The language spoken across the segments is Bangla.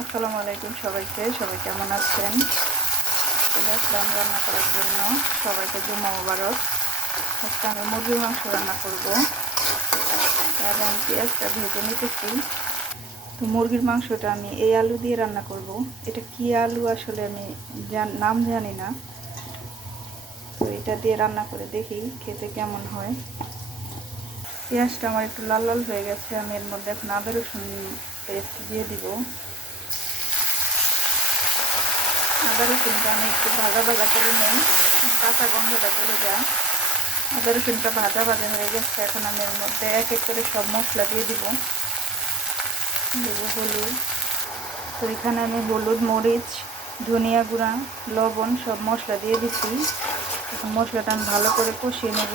আসসালামু আলাইকুম সবাইকে। সবাই কেমন আছেন? চলে আসলাম রান্না করার জন্য। সবাইকে জুম্মা মোবারক। আজকে আমি মুরগির মাংস রান্না করব এবং পেঁয়াজটা ভেজে নিতেছি। তো মুরগির মাংসটা আমি এই আলু দিয়ে রান্না করব। এটা কি আলু আসলে আমি নাম জানি না। তো এটা দিয়ে রান্না করে দেখি খেতে কেমন হয়। পেঁয়াজটা আমার একটু লাল লাল হয়ে গেছে। আমি এর মধ্যে এখন আদা রসুন পেস্ট দিয়ে দিব। আদা রসুনটা আমি একটু ভাজা ভাজা করে নিই, কাঁচা গন্ধটা চলে যায়। আদা রসুনটা ভাজা ভাজা হয়ে গেছে। এখন আমি এর মধ্যে এক এক করে সব মশলা দিয়ে দিব। হলুদ। তো এখানে আমি হলুদ, মরিচ, ধনিয়া গুঁড়া, লবণ সব মশলা দিয়ে দিচ্ছি। এখন মশলাটা আমি ভালো করে কষিয়ে নেব,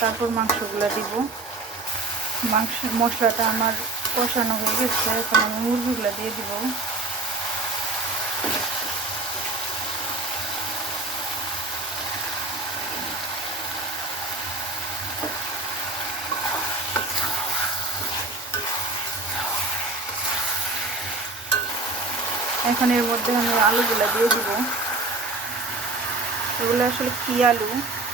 তারপর মাংসগুলো দিব। মশলাটা আমার কষানো হয়ে গেছে। এখন আমি মুরগিগুলো দিয়ে দিব। এখন এর মধ্যে আমি আলুগুলো দিয়ে দিব। এগুলো আসলে কী আলু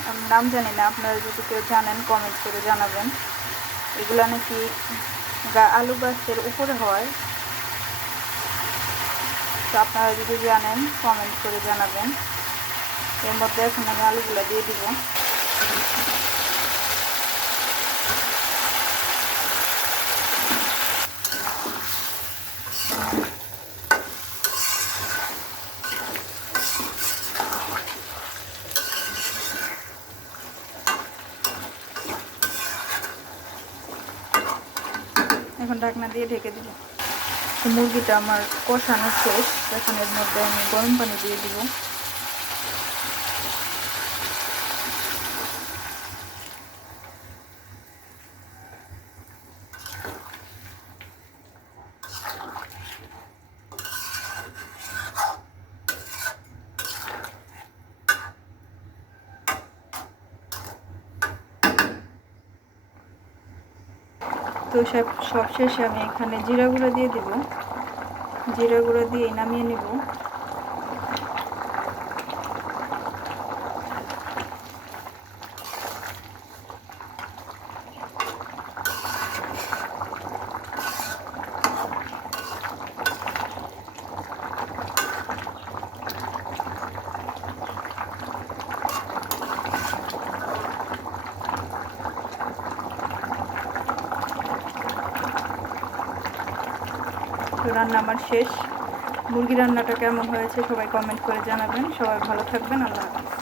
আমি নাম জানি না, আপনারা যদি কেউ জানেন কমেন্ট করে জানাবেন। এগুলো নাকি আলু গাছের উপরে হয়, তো আপনারা যদি জানেন কমেন্ট করে জানাবেন। এর মধ্যে এখন আমি আলুগুলো দিয়ে দিব। এখন ঢাকনা দিয়ে ঢেকে দিব। মুরগিটা আমার কষানো শেষ। এখন এর মধ্যে আমি গরম পানি দিয়ে দিব। তো সব শেষে আমি এখানে জিরা গুঁড়ো দিয়ে দিব। জিরা গুঁড়ো দিয়ে নামিয়ে নেব। তো রান্না আমার শেষ। মুরগি রান্নাটা কেমন হয়েছে সবাই কমেন্ট করে জানাবেন। সবাই ভালো থাকবেন। আল্লাহ হাফেজ।